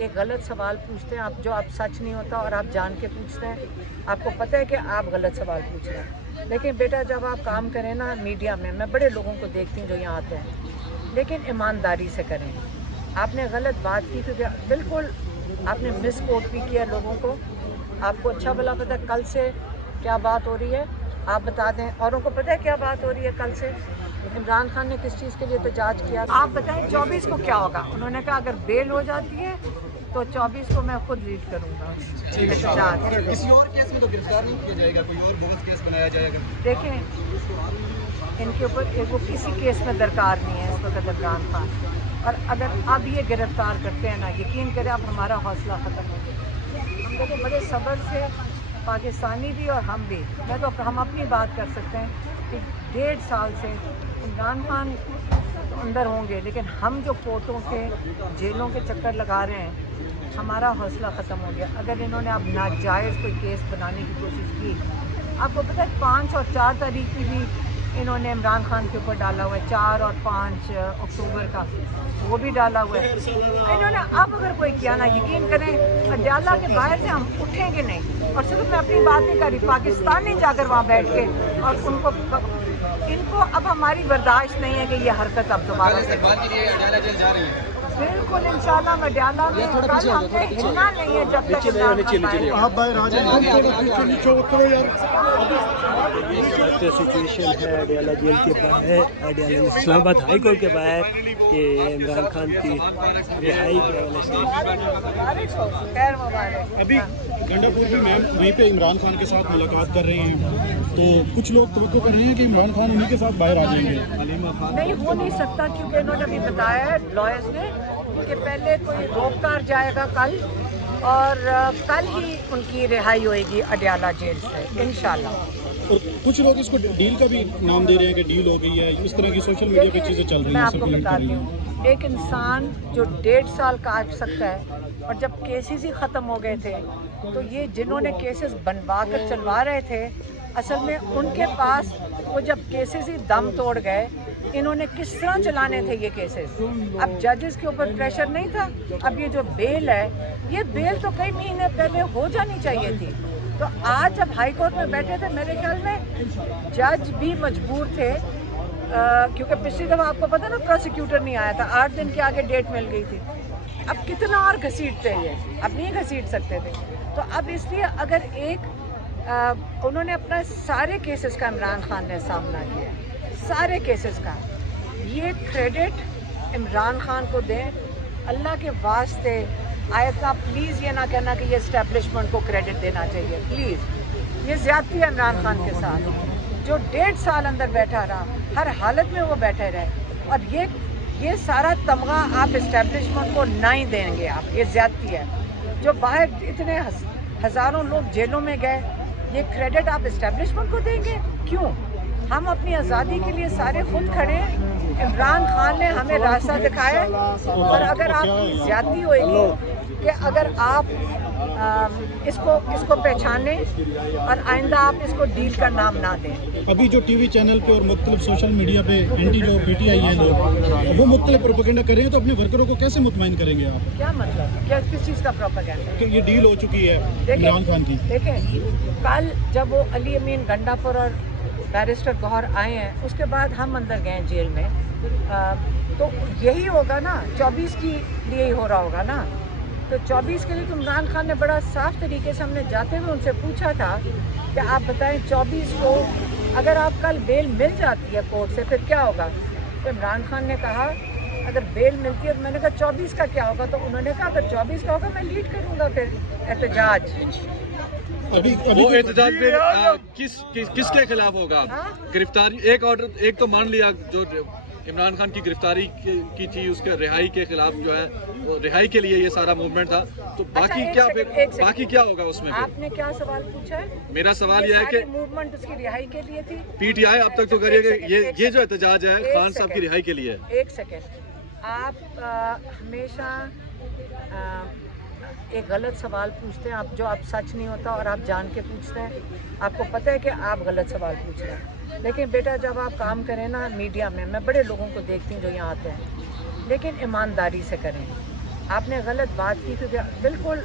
एक गलत सवाल पूछते हैं आप, जो आप सच नहीं होता और आप जान के पूछते हैं। आपको पता है कि आप गलत सवाल पूछ रहे हैं, लेकिन बेटा जब आप काम करें ना मीडिया में, मैं बड़े लोगों को देखती हूँ जो यहाँ आते हैं, लेकिन ईमानदारी से करें। आपने गलत बात की क्योंकि बिल्कुल आपने मिस कोट भी किया लोगों को। आपको अच्छा भला पता है कल से क्या बात हो रही है, आप बता दें। औरों को पता है क्या बात हो रही है कल से? इमरान खान ने किस चीज़ के लिए एहतजाज किया? आप बताएं 24 को क्या होगा? उन्होंने कहा अगर बेल हो जाती है तो 24 को मैं खुद लीड करूंगा एहतजाज। किसी और केस में तो गिरफ्तार नहीं किया जाएगा, कोई और बोगस केस बनाया जाएगा? देखें इनके ऊपर वो किसी केस में दरकार नहीं है इस वक्त इमरान खान, और अगर अब ये गिरफ्तार करते हैं ना, यकीन करें अब हमारा हौसला ख़त्म हो गया। हम लोग बड़े सब्र से, पाकिस्तानी भी और हम भी, हम अपनी बात कर सकते हैं कि 1.5 साल से इमरान खान अंदर होंगे, लेकिन हम जो कोर्टों के जेलों के चक्कर लगा रहे हैं, हमारा हौसला ख़त्म हो गया। अगर इन्होंने अब नाजायज़ कोई केस बनाने की कोशिश की, आपको पता है 5 और 4 तारीख की भी इन्होंने इमरान खान के ऊपर डाला हुआ है, 4 और 5 अक्टूबर का वो भी डाला हुआ है इन्होंने। अब अगर कोई किया ना, यकीन करें अड्याला के बाहर से हम उठेंगे नहीं। और सिर्फ मैं अपनी बात नहीं कर रही, पाकिस्तान नहीं जाकर वहाँ बैठ के और इनको अब हमारी बर्दाश्त नहीं है कि ये हरकत अब दोबारा से। बिल्कुल इंशाल्लाह अड्याला में कल हमने हिलना नहीं है जब तक सिचुएशन है अड्याला जेल के बाहर, अड्याला इस्लामाबाद हाई कोर्ट के बाहर कि इमरान खान की रिहाई के हवाले से। अभी गंडापुर भी मैम वहीं पे इमरान खान के साथ मुलाकात कर रहे हैं, तो कुछ लोग तो कर रहे हैं कि इमरान खान उन्हीं के साथ बाहर आ जाएंगे। नहीं हो नहीं सकता, क्योंकि इन्होंने भी बताया है लॉयर्स ने कि पहले कोई रोककर जाएगा कल, और कल ही उनकी रिहाई होएगी अड्याला जेल से इंशाल्लाह। और कुछ लोग इसको डील का भी नाम दे रहे हैं कि डील हो गई है, इस तरह की सोशल मीडिया पे चीज़ें चल रही हैं। मैं आपको बताती हूँ, एक इंसान जो 1.5 साल काट सकता है, और जब केसेस ही ख़त्म हो गए थे, तो ये जिन्होंने केसेस बनवा कर चलवा रहे थे, असल में उनके पास वो जब केसेस ही दम तोड़ गए, इन्होंने किस तरह चलाने थे ये केसेस? अब जजेस के ऊपर प्रेशर नहीं था। अब ये जो बेल है, ये बेल तो कई महीने पहले हो जानी चाहिए थी। तो आज जब हाई कोर्ट में बैठे थे, मेरे ख्याल में जज भी मजबूर थे, क्योंकि पिछली दफ़ा आपको पता ना प्रोसिक्यूटर नहीं आया था, 8 दिन के आगे डेट मिल गई थी। अब कितना और घसीटते ये, अब नहीं घसीट सकते थे। तो अब इसलिए अगर उन्होंने अपना सारे केसेस का इमरान खान ने सामना किया, सारे केसेस का, ये क्रेडिट इमरान खान को दें। अल्लाह के वास्ते आयता प्लीज़ ये ना कहना कि ये इस्टेब्लिशमेंट को क्रेडिट देना चाहिए, प्लीज़। ये ज़्यादती है इमरान खान के साथ, जो 1.5 साल अंदर बैठा रहा, हर हालत में वो बैठे रहे, और ये सारा तमगा आप इस्टेब्लिशमेंट को नहीं देंगे आप, ये ज़्यादती है। जो बाहर इतने हज़ारों लोग जेलों में गए, ये क्रेडिट आप इस्टेब्लिशमेंट को देंगे? क्यों? हम अपनी आज़ादी के लिए सारे खुद खड़े हैं। इमरान खान ने हमें रास्ता दिखाया, और अगर आपकी ज़्यादती होगी कि अगर आप इसको पहचाने और आइंदा आप इसको डील का नाम ना दें। अभी जो टीवी चैनल पे और मुख्तलिफ सोशल मीडिया पे एंटी जो पीटीआई है लोग, वो मुख्तलिफ प्रोपेगेंडा कर रहे हैं, तो अपने वर्करों को कैसे मुतमईन करेंगे आप? क्या मतलब? क्या किस चीज़ का प्रोपेगेंडा? कि ये डील हो चुकी है इमरान खान की। देखें कल जब वो अली अमीन गंडापुर और बैरिस्टर गौहर आए हैं, उसके बाद हम अंदर गए जेल में, तो यही होगा ना, 24 के लिए ही हो रहा होगा ना। तो 24 के लिए तो इमरान खान ने बड़ा साफ तरीके से, हमने जाते हुए उनसे पूछा था कि आप बताएं 24 को अगर आप कल बेल मिल जाती है कोर्ट से, फिर क्या होगा? तो इमरान खान ने कहा अगर बेल मिलती है, तो मैंने कहा 24 का क्या होगा? तो उन्होंने कहा अगर 24 का होगा मैं लीड करूँगा फिर एहतजाज। अभी वो एहतजाज फिर किसके खिलाफ होगा? गिरफ्तारी, एक ऑर्डर, एक तो मान लिया जो इमरान खान की गिरफ्तारी की थी, उसके रिहाई के खिलाफ जो है, वो रिहाई के लिए ये सारा मूवमेंट था। तो बाकी क्या फिर बाकी क्या होगा उसमें? आपने क्या सवाल पूछा है? मेरा सवाल यह है कि मूवमेंट उसकी रिहाई के लिए थी। पीटीआई अब तक तो करिए ये जो एहतजाज है खान साहब की रिहाई के लिए। एक सेकेंड, आप हमेशा एक गलत सवाल पूछते हैं आप, जो आप सच नहीं होता और आप जान के पूछते हैं। आपको पता है कि आप गलत सवाल पूछ रहे हैं, लेकिन बेटा जब आप काम करें ना मीडिया में, मैं बड़े लोगों को देखती हूँ जो यहाँ आते हैं, लेकिन ईमानदारी से करें। आपने गलत बात की, क्योंकि बिल्कुल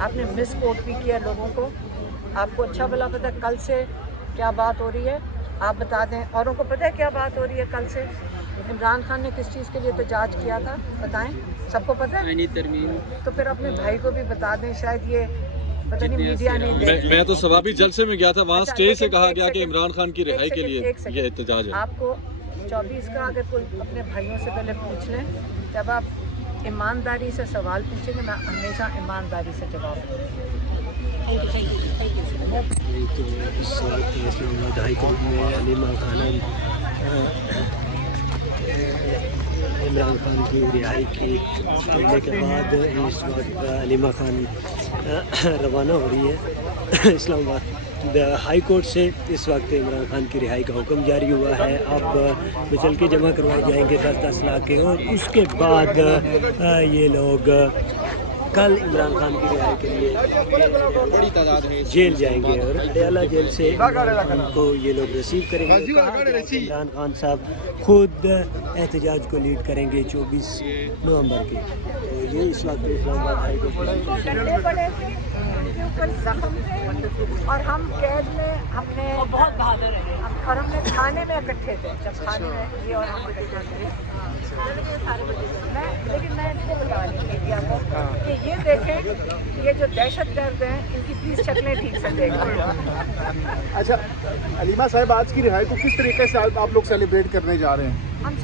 आपने मिस कोट भी किया लोगों को। आपको अच्छा भला पता है कल से क्या बात हो रही है, आप बता दें। औरों को पता है क्या बात हो रही है कल से? इमरान खान ने किस चीज़ के लिए एहतजाज किया था, बताएं? सबको पता है? तो फिर अपने भाई को भी बता दें, शायद ये पता नहीं मीडिया नहीं। मैं तो सवाबी जलसे में गया था, वहाँ स्टेज से कहा गया कि इमरान खान की रिहाई के लिए ये एहतजाज है। आपको 24 का अगर कोई अपने भाइयों से पहले पूछ लें, जब आप ईमानदारी से सवाल पूछेंगे, मैं हमेशा ईमानदारी से जवाब दूँगी। तो इस वक्त इस्लामाबाद हाई कोर्ट में अलीमा खानम इमरान खान की रिहाई की करने के बाद इस वक्त अलीमा खान रवाना हो रही है इस्लामाबाद हाई कोर्ट से। इस वक्त इमरान खान की रिहाई का हुक्म जारी हुआ है। अब मिसल के जमा करवाए जाएंगे 10-10 लाख के, और उसके बाद ये लोग कल इमरान खान की रिहाई के लिए बड़ी तादाद में जेल जाएंगे और अडयाला जेल से उनको ये लोग रिसीव करेंगे। इमरान खान साहब खुद एहतजाज को लीड करेंगे 24 नवंबर के। तो ये इस वक्त इस्लामाबाद हाई कोर्ट और हम कैद में हमने बहुत बहादुर हैं, और हमने खाने में इकट्ठे थे, जब खाने में ये और हम इकट्ठे थे। लेकिन मैं इनको बता रही हूँ मीडिया को कि ये देखें, ये जो दहशत गर्द हैं, इनकी प्लीज़ शक्लें ठीक से देखें। अच्छा, अलीमा साहब आज की रिहाई को किस तरीके से आप लोग सेलिब्रेट करने जा रहे हैं? हम